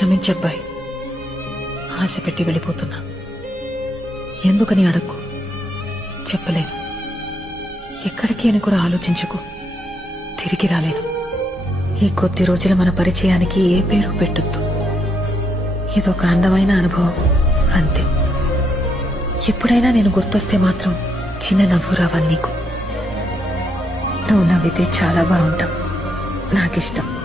క్షమించబ్బాయి, ఆశ పెట్టి వెళ్ళిపోతున్నా. ఎందుకని అడక్కు, చెప్పలేను. ఎక్కడికి అని కూడా ఆలోచించుకో, తిరిగి రాలేను. ఈ కొద్ది రోజుల మన పరిచయానికి ఏ పేరు పెట్టొద్దు. ఇదొక అందమైన అనుభవం అంతే. ఎప్పుడైనా నేను గుర్తొస్తే మాత్రం చిన్న నవ్వు రావాలి నీకు. నువ్వు నవ్వితే చాలా బాగుంటావు, నాకిష్టం.